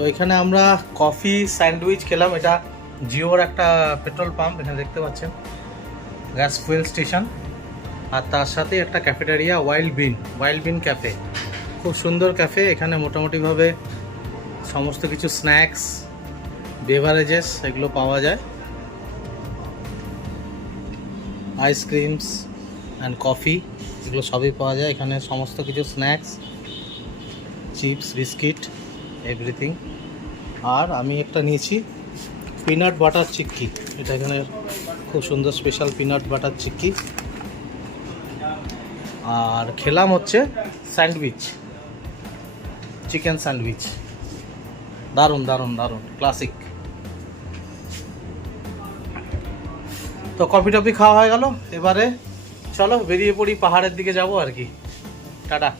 তো এখানে আমরা কফি স্যান্ডউইচ খেলাম। এটা জিওর একটা পেট্রোল পাম্প, এখানে দেখতে পাচ্ছেন গ্যাস ফুয়েল স্টেশন, আর তার সাথে একটা ক্যাফেটেরিয়া ওয়াইল্ড বিন ক্যাফে। খুব সুন্দর ক্যাফে। এখানে মোটামুটিভাবে সমস্ত কিছু স্ন্যাক্স, বেভারেজেস এগুলো পাওয়া যায়, আইসক্রিমস অ্যান্ড কফি এগুলো সবই পাওয়া যায় এখানে। সমস্ত কিছু স্ন্যাক্স, চিপস, বিস্কিট, এভরিথিং। আর আমি একটা নিয়েছি পিনাট বাটার চিক্কি। এটা এখানে খুব সুন্দর স্পেশাল পিনাট বাটার চিক্কি। আর খেলাম হচ্ছে স্যান্ডউইচ, চিকেন স্যান্ডউইচ। দারুণ দারুণ দারুণ, ক্লাসিক। তো কফি টফি খাওয়া হয়ে গেল, এবারে চলো বেরিয়ে পড়ি, পাহাড়ের দিকে যাবো আর কি। টাটা।